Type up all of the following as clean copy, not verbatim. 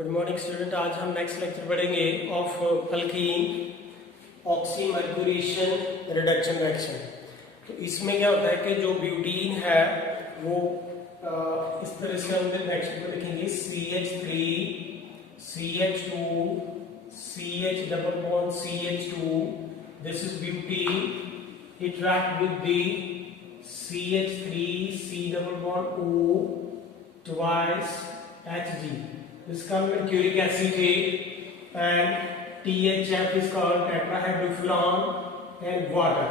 Good morning student. आज हम next lecture पढ़ेंगे of alkyne oxymercuration reduction reaction. तो इसमें क्या होता है कि जो ब्यूटीन है वो इस तरह से हम रिएक्शन को लिखेंगे CH3 CH2 CH double bond CH2। This is butene interact with the CH3 C double bond O twice Hg. This is called mercuric acetate and THF is called tetrahydrofuran and water.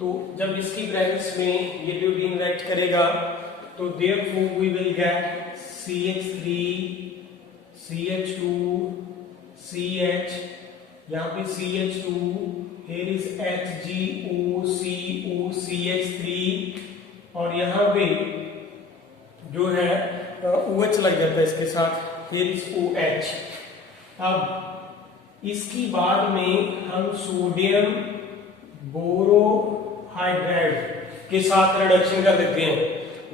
तो जब इसकी presence में ये butene react करेगा तो therefore we will get CH3 CH2 CH, यहाँ पे CH2, here is HgOCO CH3 और यहाँ पे जो है OH लग जाता है इसके साथ, here is OH। अब इसकी बाद में हम सोडियम बोरोहाइड्राइड के साथ रिडक्शन कर देते हैं।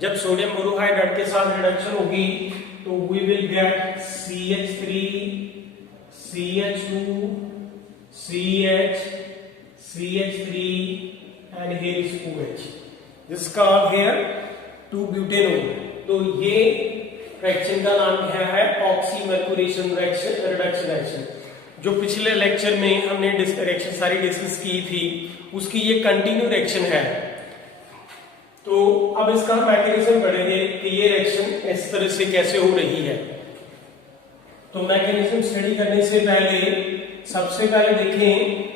जब सोडियम बोरोहाइड्राइड के साथ रिडक्शन होगी तो we will get CH3 CH2 CH CH3 and here is OH. This is called here 2-butanol। तो ये रिएक्शन का नाम क्या है? Oxymercuration reduction reaction. जो पिछले लेक्चर में हमने रिएक्शन सारी डिस्कस की थी उसकी ये कंटिन्यू रिएक्शन है। तो अब इसका मैकेनिज्म पढ़ेंगे कि ये रिएक्शन इस तरह से कैसे हो रही है। तो मैकेनिज्म स्टडी करने से पहले सबसे पहले देखें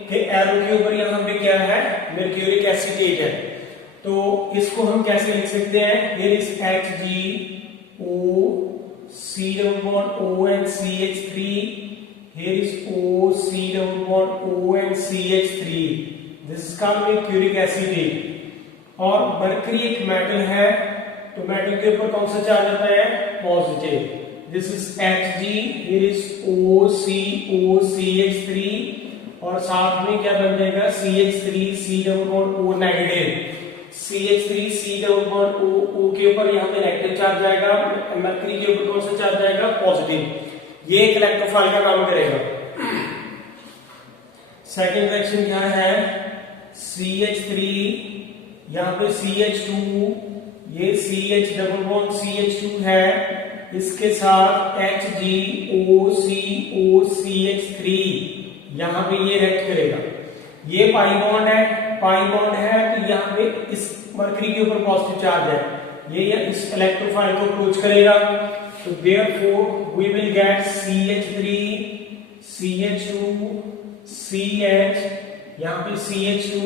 कि एरो के ऊपर यहाँ पे क्या है? मर्क्यूरिक एसीटेट है। तो इसको हम कैसे लिख सकते हैं? here is HgO C double bond O and CH3, here is O C double bond O and CH3। this is called mercuric acetate। और मरकरी एक मेटल है तो मेटल के ऊपर कौन सा चार्ज आता है? Positive. This is Hg, here is OCO CH3 और साथ में क्या बन जाएगा? CH3 C double bond O negative. CH3 C double bond O के ऊपर यहाँ पे नेगेटिव चार्ज आएगा, मरकरी के ऊपर कौन सा चार्ज आएगा? पॉजिटिव। ये एक इलेक्ट्रोफाइल का काम करेगा। सेकंड रिएक्शन क्या है? CH3 यहाँ पे CH2, ये CH डबल बॉन्ड CH2 है, इसके साथ HgOCO CH3 यहाँ पे ये रिएक्ट करेगा। ये पाई बॉन्ड है तो यहाँ पे इस मरकरी के ऊपर पॉजिटिव चार्ज है, ये इस इलेक्ट्रोफाइल को अप्रोच करेगा। तो therefore we will get CH3 CH2 CH, यहाँ पे CH2,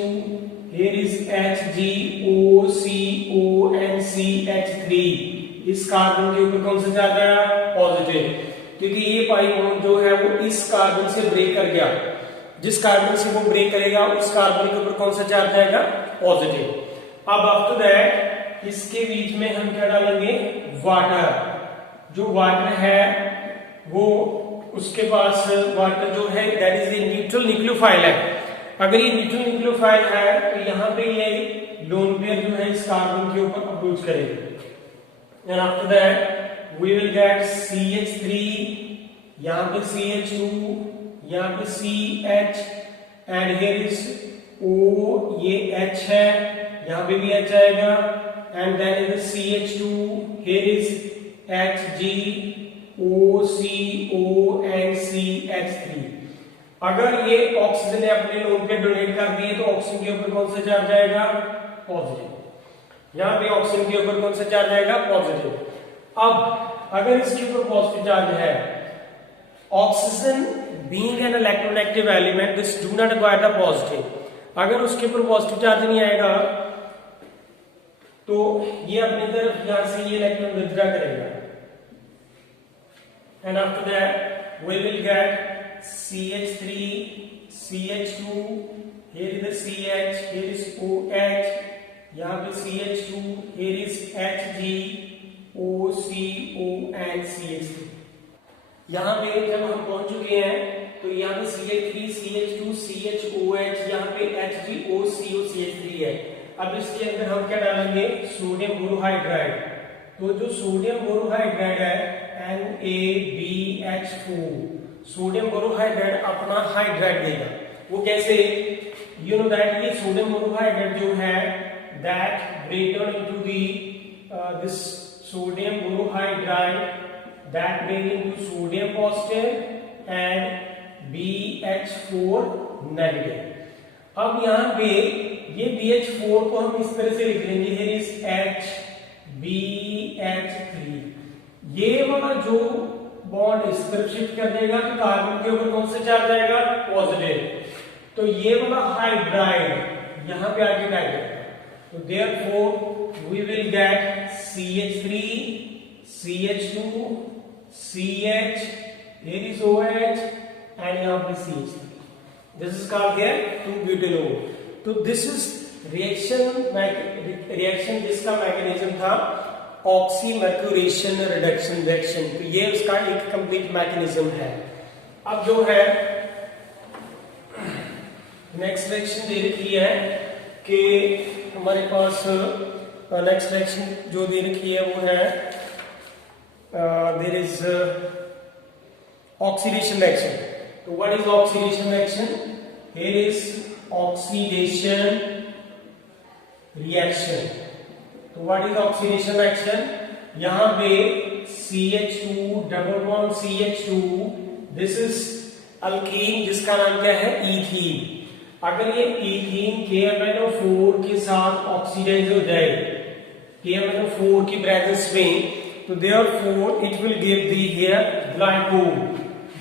here is HgOCO and CH3। इस कार्बन के ऊपर कौन सा चार्ज आया? पॉजिटिव। क्योंकि ये पाई बॉन्ड जो है वो इस कार्बन से ब्रेक कर गया, जिस कार्बन से वो ब्रेक करेगा उस कार्बन के ऊपर कौन सा चार्ज आएगा? पॉजिटिव। अब आफ्टर दैट इसके बीच में हम क्या डालेंगे? वाटर। जो वाटर है वो उसके पास वाटर जो है that is the neutral nucleophile है। अगर ये न्यूट्रल न्यूक्लियोफाइल है तो यहाँ पे ये लोन पेयर जो है इस कार्बन के ऊपर अप्रोच करेगा। And after that we will get CH3, यहाँ पे CH2, यहाँ पे CH and here is O, ये H है, यहाँ पे भी H आएगा and then it is CH2, here is Hg OCO and CH3। अगर ये ऑक्सीजन ने अपने लोन पे डोनेट कर दिए तो ऑक्सीजन के ऊपर कौन सा चार्ज आएगा? पॉजिटिव। यहाँ पे ऑक्सीजन के ऊपर कौन सा चार्ज आएगा? पॉजिटिव। अब अगर इसके ऊपर पॉजिटिव चार्ज है, oxygen being an electronegative element this do not acquire the positive. अगर उसके ऊपर पॉजिटिव चार्ज नहीं आएगा तो ये अपनी तरफ यहां से ये इलेक्ट्रॉन विथड्रॉ करेगा। And after that we will get CH3 CH2, here is the CH, here is OH, यहाँ पे CH2, here is HgOCO and CH3। यहाँ पे जब हम पहुंच चुके हैं तो यहाँ पे CH3 CH2 CHOH, यहाँ पे HgOCO CH3 है। अब इसके अंदर हम क्या डालेंगे? Sodium borohydride. तो जो सोडियम बोरोहाइड्राइड है NaBH BH4 सोडियम बोरोहाइड्रेट अपना हाइड्राइड देगा। वो कैसे? यू नो दैट ये सोडियम बोरोहाइड्रेट जो है that break down into the this sodium borohydride that break into sodium positive and BH4 negative. अब यहाँ पे ये BH4 को हम इस तरह से लिख लेंगे, here is HBH3। ये वाला जो बॉन्ड इस तरफ शिफ्ट कर देगा तो कार्बन के ऊपर कौन सा चार्ज आएगा? पॉजिटिव। तो ये वाला हाइड्राइड यहाँ पे आके बैठ जाएगा। तो therefore we will get CH3, CH2, CH, here is OH and यहाँ पे CH3। This is called here 2-butanol। तो this is रिएक्शन जिसका मैकेनिज्म था ऑक्सीमर्क्यूरेशन रिडक्शन रिएक्शन। तो ये उसका एक कंप्लीट मैकेनिज्म है। अब जो है नेक्स्ट रिएक्शन दे रखी है कि हमारे पास नेक्स्ट रिएक्शन जो दे रखी है वो है देयर इज ऑक्सीडेशन रिएक्शन। तो what is oxidation reaction? Here is oxidation reaction. तो व्हाट इज ऑक्सीडेशन रिएक्शन? यहां पे CH2 double bond CH2, this is alkyne जिसका नाम क्या है? ईथीन। अगर ये ईथीन KMnO4 के साथ ऑक्सीडाइज हो जाए KMnO4 की प्रेजेंस में, तो therefore it will give the here glycol।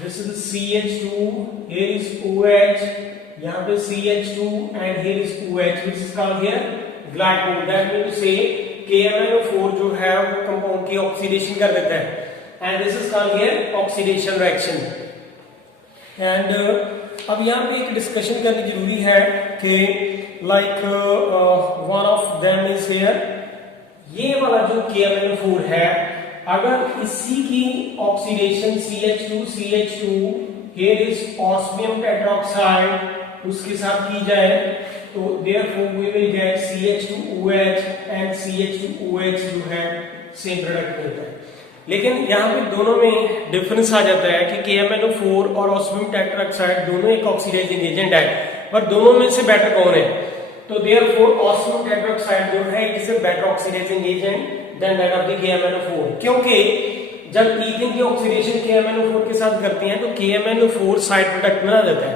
This is CH2, here is OH, यहाँ पे CH2 and here is OH, which is called here glycol। That means to say KMnO4 जो है वो कंपाउंड की oxidation कर देता है and this is called here oxidation reaction। and अब यहाँ पे एक डिस्कशन करनी जरूरी है कि like one of them is here, ये वाला जो KMnO4 है अगर इसी की oxidation CH2 here is osmium tetroxide उसके साथ की जाए तो therefore we will get CH2OH and CH2OH जो है सेम प्रोडक्ट मिलता है। लेकिन यहाँ पे दोनों में डिफरेंस आ जाता है कि KMnO4 और ऑस्मियम टेट्राऑक्साइड दोनों एक ऑक्सीडाइजिंग एजेंट है, पर दोनों में से बेटर कौन है? तो therefore ऑस्मियम टेट्राऑक्साइड जो है it is a better oxidising agent than that of the KMnO4। क्योंकि जब ईथेन की ऑक्सीडेशन KMnO4 के साथ करते हैं तो KMnO4 साइड प्रोडक्ट बना देता है।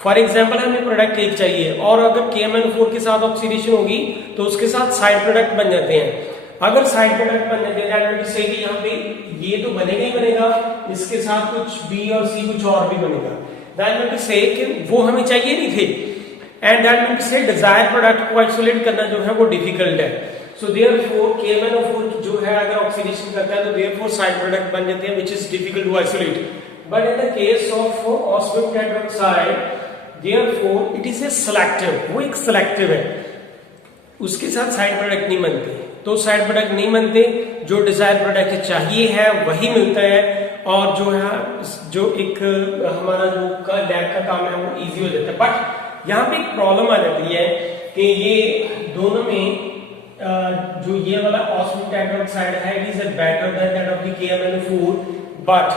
फॉर एग्जाम्पल हमें प्रोडक्ट एक चाहिए और अगर KMnO4 के साथ ऑक्सीडेशन होगी तो उसके साथ साइड प्रोडक्ट बन जाते हैं। अगर साइड प्रोडक्ट बन जाते हैं से कि यहाँ पे ये तो बनेगा ही बनेगा, इसके साथ कुछ B और C कुछ और भी बनेगा, दैट मीन टू से कि वो हमें चाहिए नहीं थे एंड दैट मीन टू से डिजायर्ड प्रोडक्ट को आइसोलेट करना जो है वो डिफिकल्ट है। सो देयरफॉर KMnO4 जो है अगर ऑक्सीडेशन करता है तो देयरफॉर साइड प्रोडक्ट बन जाते हैं which is difficult to isolate. But in the case of osmium tetraoxide therefore it is a selective, वो एक सिलेक्टिव है, उसके साथ साइड प्रोडक्ट नहीं बनते। तो साइड प्रोडक्ट नहीं बनते, जो डिजायर प्रोडक्ट चाहिए है वही मिलता है और जो है जो एक हमारा जो लैब का काम है वो इजी हो जाता है। बट यहाँ पे एक प्रॉब्लम आ जाती है कि ये दोनों में जो ये वाला ऑस्मियम टेट्राऑक्साइड है it is better than that of the KMnO4, but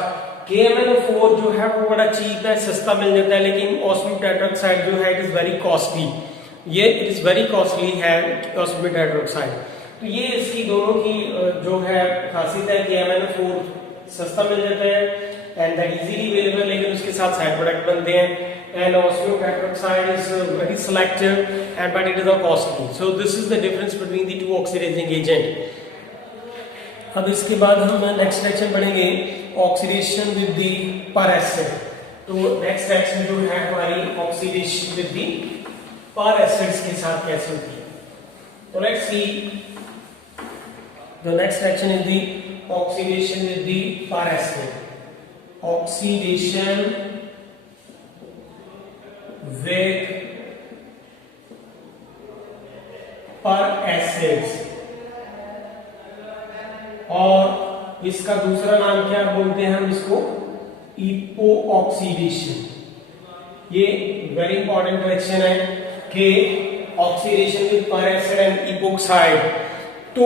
KMnO4 जो है वो बड़ा चीप है, सस्ता मिल जाता है, लेकिन ऑस्मियम टेट्राऑक्साइड जो है इट इज वेरी कॉस्टली, ये इट इज वेरी कॉस्टली है ऑस्मियम टेट्राऑक्साइड। तो ये इसकी दोनों की जो है खासियत है कि KMnO4 सस्ता मिल जाता है एंड दैट इजीली अवेलेबल, लेकिन उसके साथ साइड प्रोडक्ट बनते हैं and osmium tetroxide is very selective and but it is costly, so this is the difference between the two oxidizing agent। अब इसके बाद हम नेक्स्ट रिएक्शन पढ़ेंगे ऑक्सीडेशन विद द पर एसिड। तो नेक्स्ट रिएक्शन जो है हमारी ऑक्सीडेशन विद द पर एसिड्स के साथ कैसे होती है। तो let's see the next reaction is the oxidation with the पर acid. Oxidation with per acids, और इसका दूसरा नाम क्या बोलते हैं हम इसको? इपोऑक्सीडेशन। ये वेरी इंपॉर्टेंट रिएक्शन है कि oxidation with peracid and epoxide. तो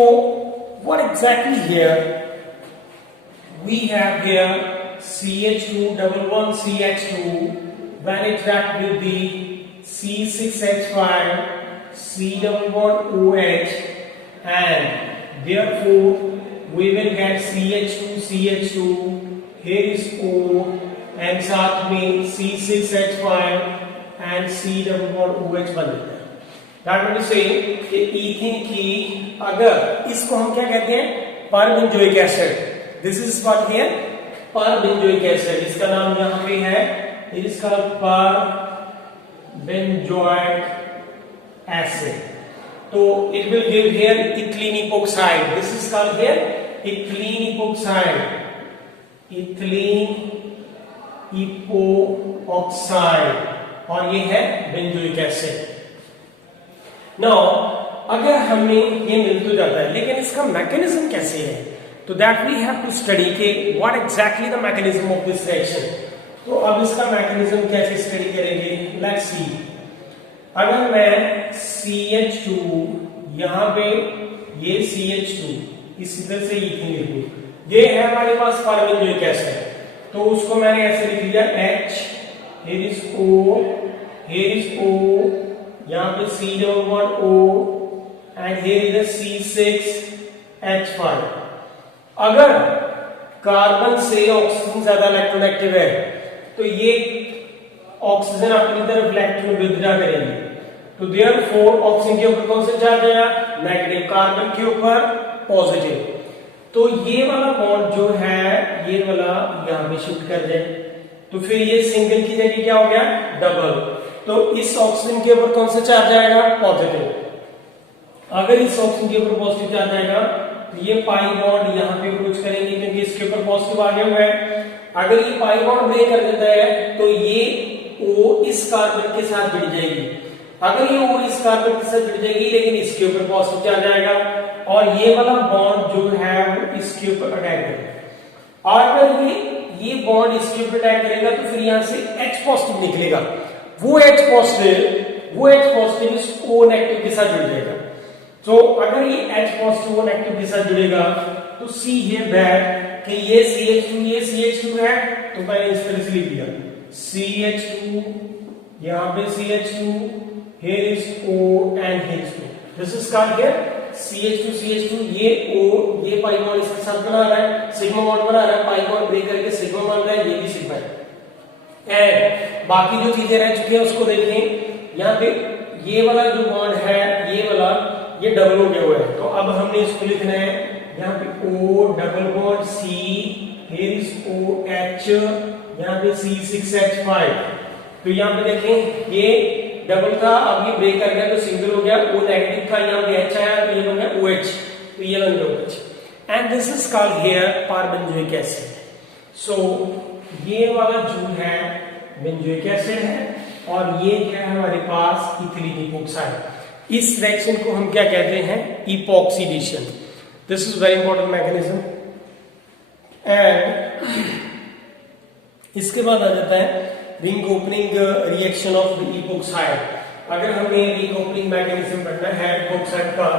what exactly here we have here CH2 double bond CH2 when it react with the C6H5 C double bond OH, and therefore we will get CH2 CH2, here is O and साथ में C6H5 and C double bond OH बन जाता है। That means say कि ethene की अगर इसको हम क्या कहते हैं, perbenzoic acid, this is what here perbenzoic acid, इसका नाम यहाँ पे है, it is called perbenzoic acid. तो it will give here ethylene epoxide, this is called here ethylene epoxide, ethylene epoxide, और ये है बेंजोइक एसिड। नाउ अगर हमें ये मिल तो जाता है, लेकिन इसका मैकेनिज्म कैसे है, तो that we have to study के what exactly the mechanism of this reaction. तो अब इसका मैकेनिज्म कैसे स्टडी करेंगे, लेट्स सी। अगर मैं CH2 यहाँ पे ये CH2 इसी तरह से इथेन लिखूं, ये है हमारे पास परबेंजोइक एसिड, तो उसको मैंने ऐसे लिख दिया H, here is O, here is O, यहाँ पे C double bond O, and here is the C6H5। अगर कार्बन से ऑक्सीजन ज्यादा इलेक्ट्रोनेगेटिव है, तो ये ऑक्सीजन अपनी तरफ इलेक्ट्रॉन विथड्रॉ करेंगे, तो देयरफॉर ऑक्सीजन के ऊपर कौन सा चार्ज आया, नेगेटिव, कार्बन के ऊपर पॉजिटिव, तो ये वाला बॉन्ड जो है ये वाला यहाँ पे शिफ्ट कर जाए, तो फिर ये सिंगल की जगह क्या हो गया, डबल, तो इस ऑक्सीजन के ऊपर कौन सा चार्ज आएगा, पॉजिटिव। अगर इस ऑक्सीजन के ऊपर पॉजिटिव चार्ज आएगा तो ये पाई बॉन्ड यहाँ पे अप्रोच करेंगे, क्योंकि इसके ऊपर पॉजिटिव आगे हुआ है। अगर ये पाई बॉन्ड ब्रेक कर देता है तो ये O इस कार्बन के साथ जुड़ जाएगी, अगर ये O इस कार्बन के साथ जुड़ जाएगी लेकिन इसके ऊपर पॉजिटिव चार्ज आएगा, और ये वाला बॉन्ड जो है वो इसके ऊपर अटैक करेगा, और अगर ये बॉन्ड इसके ऊपर अटैक करेगा तो फिर यहाँ से H पॉजिटिव निकलेगा, वो H पॉजिटिव इस O नेगेटिव के साथ जुड़ जाएगा। तो अगर ये H पॉजिटिव O नेगेटिव के साथ जुड़ेगा तो सी हियर दैट कि ये CH2 है, तो मैंने इस तरह से लिख दिया CH2, यहाँ पे CH2, here is O and here is O, this is called here CH2, ये O, ये पाई बॉन्ड इसके साथ बना रहा है, सिग्मा बॉन्ड बना रहा है, पाई बॉन्ड ब्रेक करके सिग्मा बन रहा है, ये भी सिग्मा है। एंड बाकी जो चीजें रह चुकी हैं उसको देखें, यहाँ पे ये वाला जो बॉन्ड है ये वाला ये डबल हो गया हुआ है, तो अब हमने इसको लिखना है यहाँ पे O double bond C, here is OH, यहाँ पे C6H5, तो यहाँ पे देखें ये डबल था, अब ये ब्रेक कर गया तो सिंगल हो गया, O नेगेटिव था, यहाँ पे H आया तो ये बन गया OH, तो ये बन गया OH, and this is called here perbenzoic acid. So ये वाला जो है बेंजोइक एसिड है, और ये क्या है हमारे पास इथिलीन इपोक्साइड। इस रिएक्शन को हम क्या कहते हैं, epoxidation. This is very important mechanism. And इसके बाद आ जाता है ring opening reaction of the epoxide. अगर हमें रिंग ओपनिंग मैकेनिज्म पढ़ना है इपोक्साइड का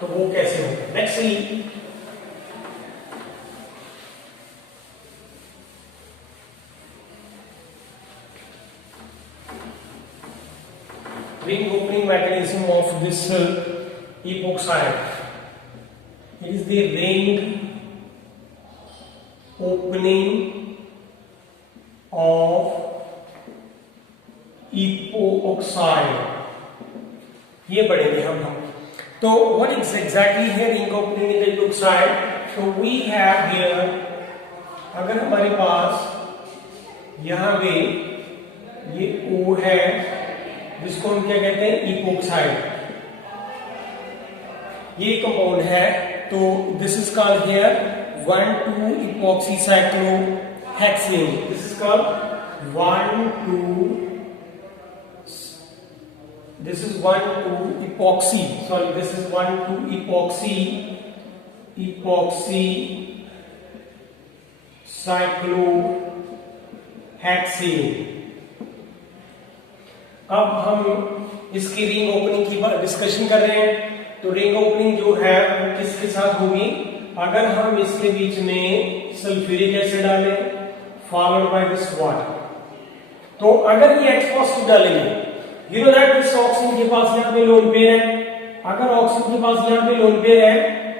तो वो कैसे होगा, let's see. Ring opening mechanism of this epoxide. It is the ring opening of epoxide. ये पढ़ेंगे हम। तो what is exactly here ring opening in the epoxide? So we have here, अगर हमारे पास यहाँ पे ये O है जिसको हम क्या कहते हैं, इपोक्साइड, ये कंपाउंड है, तो this is called here 1,2 epoxy cyclohexane, this is called 1,2, this is 1,2 epoxy, sorry this is 1,2 epoxy cyclohexane. अब हम इसकी रिंग ओपनिंग की डिस्कशन कर रहे हैं, तो रिंग ओपनिंग जो है वो किसके साथ होगी, अगर हम इसके बीच में सल्फ्यूरिक एसिड डालें, followed by this water. तो अगर ये H पॉजिटिव डालेंगे, you know that इस ऑक्सीजन के पास यहाँ पे लोन पेयर है, अगर ऑक्सीजन के पास यहाँ पे लोन पेयर है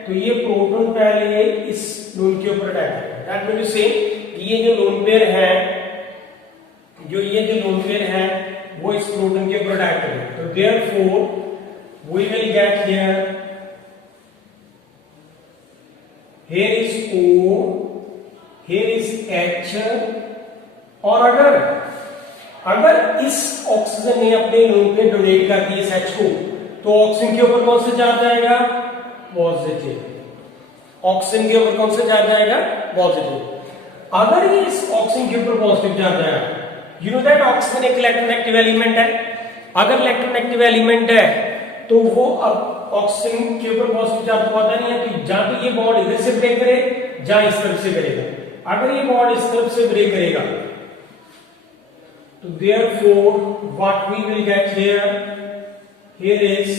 तो ये प्रोटॉन पहले इस लोन के ऊपर अटैक करेगा। दैट मीन टू से ये जो लोन पेयर है, ये जो लोन पेयर है वो इस प्रोटॉन के ऊपर अटैक करेगा। तो therefore we will get here is O, here is H, और अगर इस ऑक्सीजन ने अपने लोन पे डोनेट कर दी इस H को, तो ऑक्सीजन के ऊपर कौन सा चार्ज आएगा? पॉजिटिव। ऑक्सीजन के ऊपर कौन सा चार्ज आएगा? पॉजिटिव। अगर ये इस ऑक्सीजन के ऊपर पॉजिटिव चार्ज आया, यू नो दैट ऑक्सीजन एक इलेक्ट्रोनेगेटिव एलिमेंट है। अगर इलेक्ट्रोनेगेटिव एलिमेंट है तो वो अब ऑक्सीजन के ऊपर पॉजिटिव चार्ज होता नहीं है, तो जहां तो ये बॉन्ड इधर से ब्रेक करे, जहां इस तरफ से करेगा। अगर ये बॉन्ड इस तरफ से ब्रेक करेगा तो therefore what we will get here is,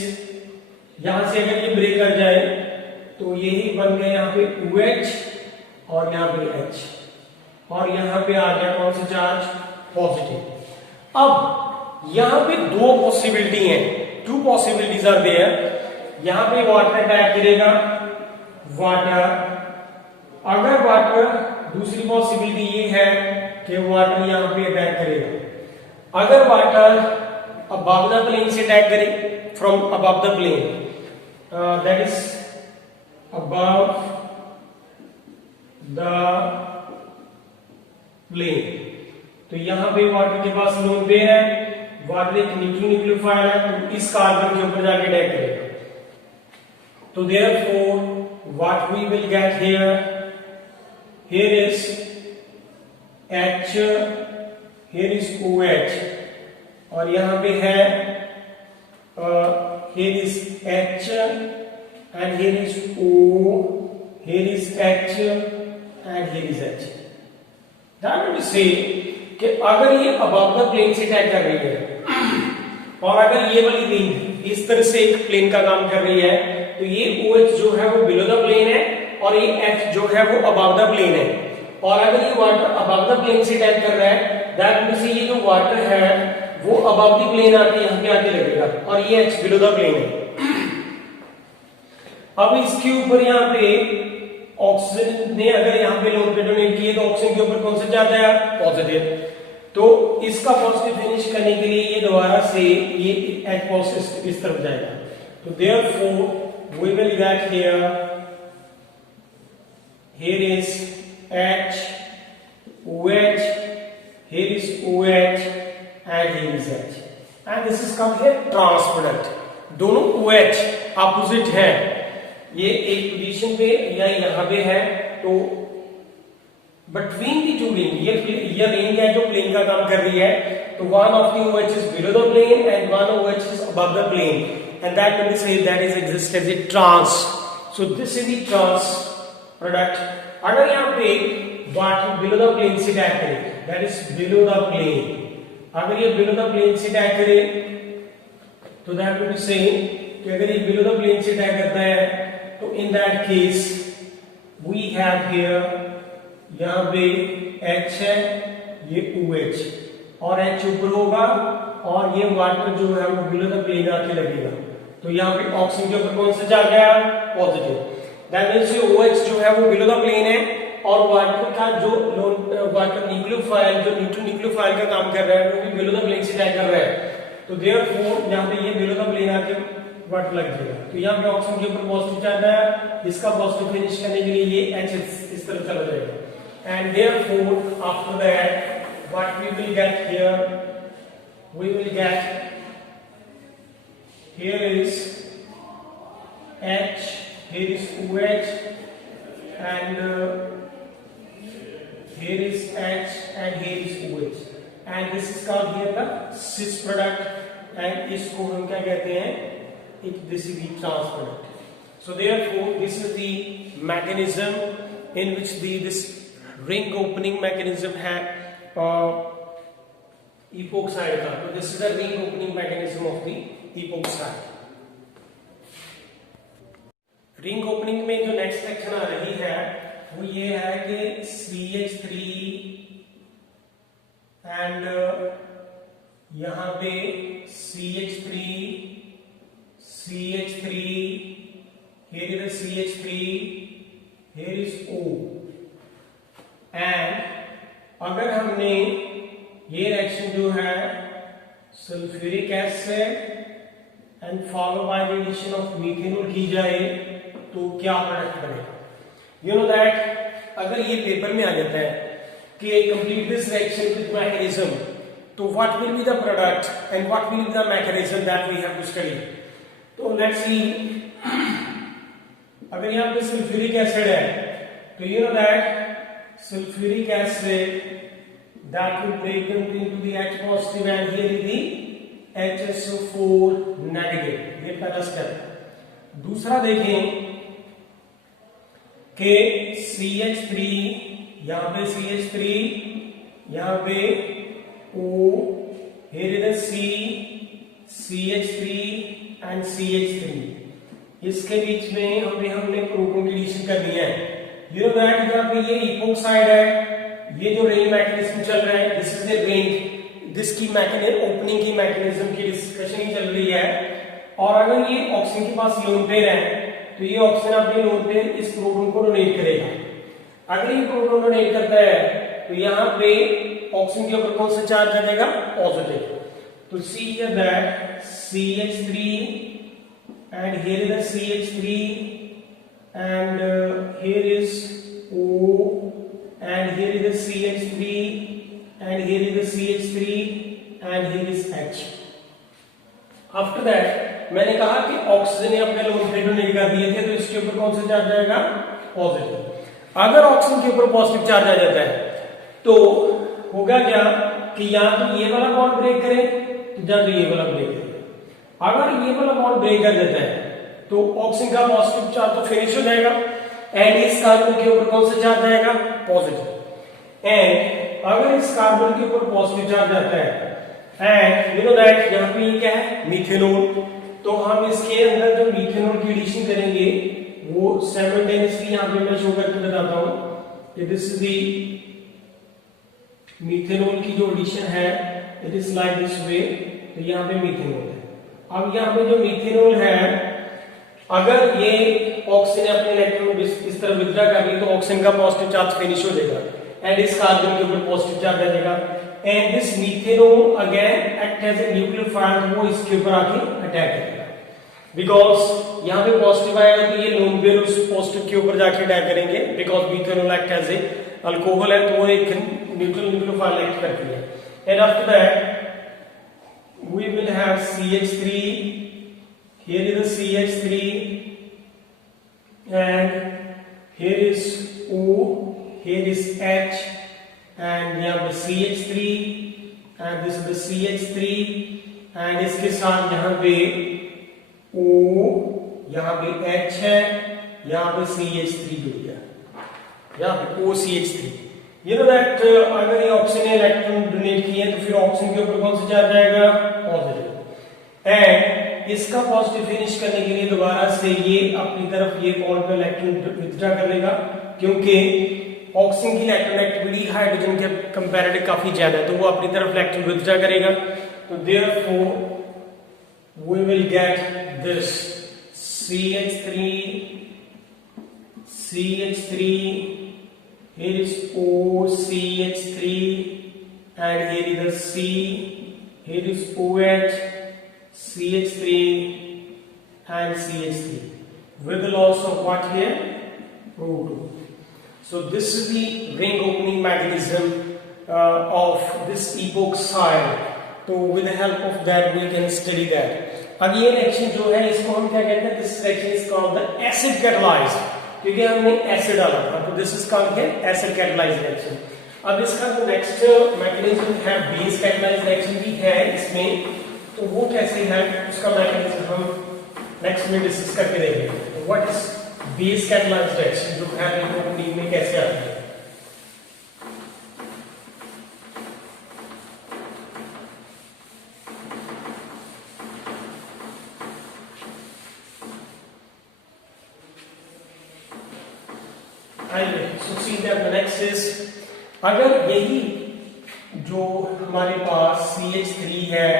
यहां से अगर ये ब्रेक कर जाए तो यही बन गया यहाँ पे OH और यहाँ पे H, और यहाँ पे आ गया कौन सा चार्ज? पॉजिटिव। अब यहाँ पे दो पॉसिबिलिटी हैं, टू पॉसिबिलिटीज आर देयर। यहाँ पे वाटर अटैक करेगा, वाटर, अगर वाटर, दूसरी पॉसिबिलिटी ये है कि वाटर यहाँ पे अटैक करेगा। अगर वाटर अबव द प्लेन से अटैक करे, from above the plane, that is above the plane, तो यहां पे वाटर के पास लोन पेयर है, वाटर एक न्यूक्लियोफाइल है, तो इस कार्बन के ऊपर जाके अटैक करेगा। तो therefore what we will get here is H, here is OH, और यहां पे है here is H and here is O, here is H and here is H. That means to say कि अगर ये above the plane से attack कर रही है और अगर ये वाली रिंग इस तरह से एक प्लेन का काम कर रही है, तो ये OH जो है वो बिलो द प्लेन है और ये H जो है वो अबव द प्लेन है। और अगर ये वाटर अबव द प्लेन से अटैक कर रहा है, दैट मींस ये जो वाटर है वो अबव द प्लेन आके यहाँ पे आके लगेगा, और ये H बिलो द प्लेन है। अब इसके ऊपर यहाँ पे ऑक्सीजन ने अगर यहाँ पे लोन पे डोनेट किए तो ऑक्सीजन के ऊपर कौन सा चार्ज आया? पॉजिटिव। तो इसका पॉजिटिव फिनिश करने के लिए ये दोबारा से ये H पॉजिटिव इस तरफ जाएगा। तो therefore we will get here is H, OH, here is OH and here is H, and this is called here trans product। दोनों OH ऑपोजिट है, ये एक पोजीशन पे या यहाँ पे है, तो between the two ring, ये रिंग है जो प्लेन का काम कर रही है, तो one of the OH is below the plane and one OH is above the plane, and that will be said that is exist as a trans। So this is the trans product। अगर यहाँ पे water below the plane से attack करे, that is below the plane, अगर ये below the plane से attack करे तो that will be say कि अगर ये below the plane से अटैक करता है तो in that case we have here, यहाँ पे H है, ये OH, और H ऊपर होगा और ये वाटर जो है वो बिलो द प्लेन आके लगेगा, तो यहाँ पे ऑक्सीजन के ऊपर कौन सा चार्ज गया? पॉजिटिव। दैट मींस ये OH जो है वो बिलो द प्लेन है और वाटर का जो वाटर न्यूक्लियोफाइल जो न्यूक्लियोफाइल का काम कर रहा है वो भी बिलो द प्लेन से अटैक कर रहा है, तो देयरफॉर यहाँ पे ये बिलो द प्लेन आके वाटर लग जाएगा। तो यहाँ पे ऑक्सीजन के ऊपर पॉजिटिव चार्ज आया, इसका पॉजिटिव फिनिश करने के लिए ये H इस तरफ चला जाएगा, and therefore after that what we will get here, we will get here is H, here is OH and here is H and here is OH, and this is called here the cis product, and इसको हम क्या कहते हैं? This is the trans product। So therefore this is the mechanism in which this ring opening mechanism है epoxide का। तो this is the ring opening mechanism of the epoxide। Ring opening में जो नेक्स्ट सेक्शन आ रही है वो ये है कि CH3 एंड यहाँ पे CH3, CH3, here is CH3, here is O. And अगर हमने ये रिएक्शन जो है sulphuric acid and follow by the addition of methanol की जाए तो क्या प्रोडक्ट बनेगा? यू नो दैट अगर ये पेपर में आ जाता है कि complete this reaction with mechanism, तो what will be the product and what will be the mechanism that we have to study. तो लेट्स सी, अगर यहाँ पे सल्फ्यूरिक एसिड है तो you know that sulfuric acid that will break them into the H positive and here is the HSO4 negative. ये पहला step. दूसरा देखें कि CH3, यहाँ पे CH3, यहाँ पे O, here is the C, CH3 and CH3. इसके बीच में हमने प्रोटॉन की एडिशन करनी है. You know that यहाँ पे ये इपोक्साइड है, ये जो रिंग मैकेनिज्म चल रहा है, this is the ring, this की मैकेनिज्म, ओपनिंग की मैकेनिज्म की डिस्कशन ही चल रही है. और अगर ये ऑक्सीजन के पास लोन पेयर है तो ये ऑक्सीजन अपने लोन पेयर इस प्रोटॉन को डोनेट करेगा. अगर ये प्रोटॉन डोनेट करता है तो यहाँ पे ऑक्सीजन के ऊपर कौन सा चार्ज आ जाएगा? पॉजिटिव. तो see here that CH3 and here is the CH3 and here is O and here is the CH3 and here is the CH3 and here is H. After that मैंने कहा कि oxygen ने अपने lone pair donate कर दिए थे तो इसके ऊपर कौन सा चार्ज आएगा? पॉजिटिव. अगर ऑक्सीजन के ऊपर पॉजिटिव चार्ज आ जाता है तो होगा क्या कि या तो ये वाला बॉन्ड ब्रेक करे या तो ये वाला ब्रेक करे. अगर ये वाला बॉन्ड ब्रेक कर देता है तो ऑक्सीजन का पॉजिटिव चार्ज तो फिनिश हो जाएगा एंड इस कार्बन के ऊपर कौन सा चार्ज आएगा? पॉजिटिव. एंड अगर इस कार्बन के ऊपर पॉजिटिव चार्ज आता है एंड यू नो दैट यहाँ पे क्या है? मीथेनॉल. तो हम इसके अंदर जो मीथेनॉल की एडिशन करेंगे वो साइमल्टेनियसली यहाँ पे मैं शो करके बताता हूँ कि दिस इज द मीथेनॉल की जो एडिशन है, it is like this way. तो यहाँ पे मीथेनॉल है. अब यहाँ पे जो मीथेनॉल है, अगर ये ऑक्सीजन अपने इलेक्ट्रॉन इस तरह विथड्रॉ कर रही तो ऑक्सीजन का पॉजिटिव चार्ज फिनिश हो जाएगा एंड इस कार्बन के ऊपर पॉजिटिव चार्ज आ जाएगा and this methanol again act as a nucleophile, वो इसके ऊपर आके अटैक करेगा. बिकॉज यहाँ पे पॉजिटिव आएगा तो ये लोन पेयर उस पॉजिटिव के ऊपर जाके अटैक करेंगे because methanol act as a alcohol है तो वो एक न्यूक्लियोफाइल एक्ट करती है. And after that we will have CH3, here is the CH3 and here is O, here is H and we have the CH3 and this is the CH3 and इसके साथ यहाँ पे O, यहाँ पे H है, यहाँ पे CH3 जुड़ गया, यहाँ पे OCH3. You know that अगर ये ऑक्सीजन ने इलेक्ट्रॉन डोनेट किए तो फिर ऑक्सीजन के ऊपर कौन सा चार्ज आएगा? पॉजिटिव. एंड इसका पॉजिटिव फिनिश करने के लिए दोबारा से ये अपनी तरफ ये बॉन्ड पे इलेक्ट्रॉन विथड्रॉ कर लेगा क्योंकि ऑक्सीजन की इलेक्ट्रॉन एक्टिविटी हाइड्रोजन के कंपैरेटिव काफी ज्यादा है तो वो अपनी तरफ इलेक्ट्रॉन विथड्रॉ करेगा. तो therefore we will get this CH3, here is OCH3 and here is the C, here is OH, CH3 and CH3 with the loss of what here? Proton. So this is the ring opening mechanism of this epoxide. So with the help of that we can study that. अब ये reaction जो है इसको हम क्या कहते हैं? This reaction is called the acid catalyzed. क्योंकि हमने एसिड डाला था तो this is called acid catalysed reaction. अब इसका जो नेक्स्ट मैकेनिज्म है बेस कैटालाइज्ड रिएक्शन भी है इसमें, तो वो कैसे है उसका मैकेनिज्म हम नेक्स्ट में डिस्कस करके देखेंगे. What is base catalysed reaction जो है इलेक्ट्रोनिक में कैसे आती है? So see that the next is, अगर यही जो हमारे पास CH3 है,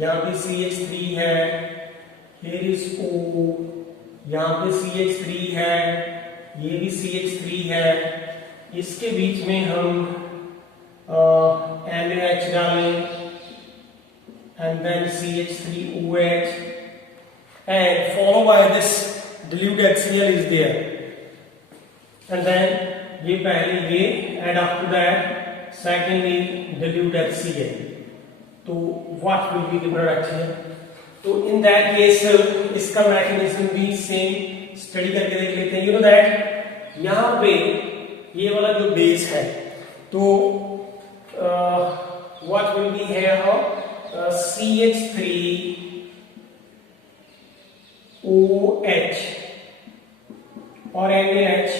यहाँ पे CH3 है, here is O, यहाँ पे CH3 है, ये भी CH3 है, इसके बीच में हम NaH डालें and then CH3OH and followed by this dilute HCl is there and then ये पहले ये and after that secondly dilute HCl. तो what will be the product here? तो in that case इसका mechanism भी same study करके देख लेते हैं. You know that यहाँ पे ये वाला जो base है तो what will be here CH3OH और NaH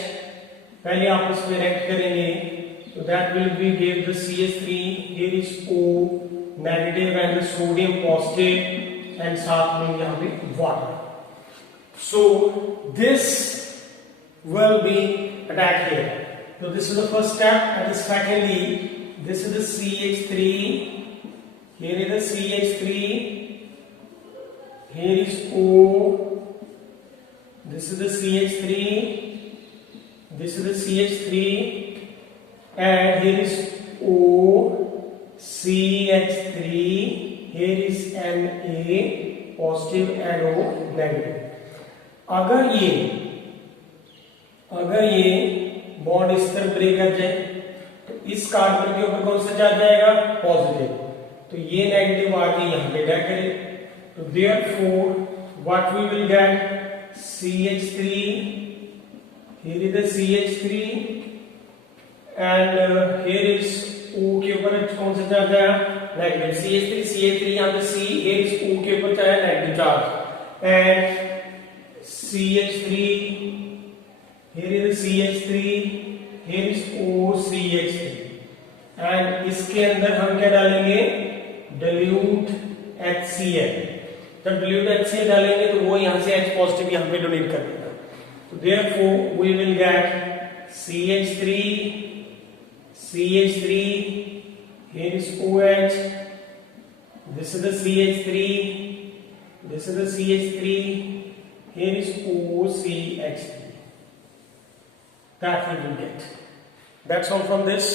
पहले आप इसमें रिएक्ट करेंगे तो that will be give the CH3 here is O negative and the sodium positive and साथ में यहाँ पे water. So this will be attacked here. So this is the first step and secondly this is the CH3, here is the CH3, here is O, this is the CH3, this is the CH3 and here is O, CH3, here is Na positive and O negative. अगर ये bond इस तरह break कर जाए तो इस carbon के ऊपर कौन सा चार्ज जाएगा पॉजिटिव तो ये नेगेटिव आके यहां पे अटैक करे तो therefore what we will get CH3 here is the CH3 and here is O के ऊपर कौन सा चार्ज आया नेगेटिव CH3 यहां पे C here is O के ऊपर चाहे negative charge and CH3 here is the CH3 here is OCH3 and इसके अंदर हम क्या डालेंगे dilute HCl जब dilute HCl डालेंगे तो वो यहाँ से H पॉजिटिव यहाँ पे डोनेट कर देगा तो therefore we will get CH3 here is OH this is the CH3 this is the CH3 here is OCH3 that we will get. That's all from this.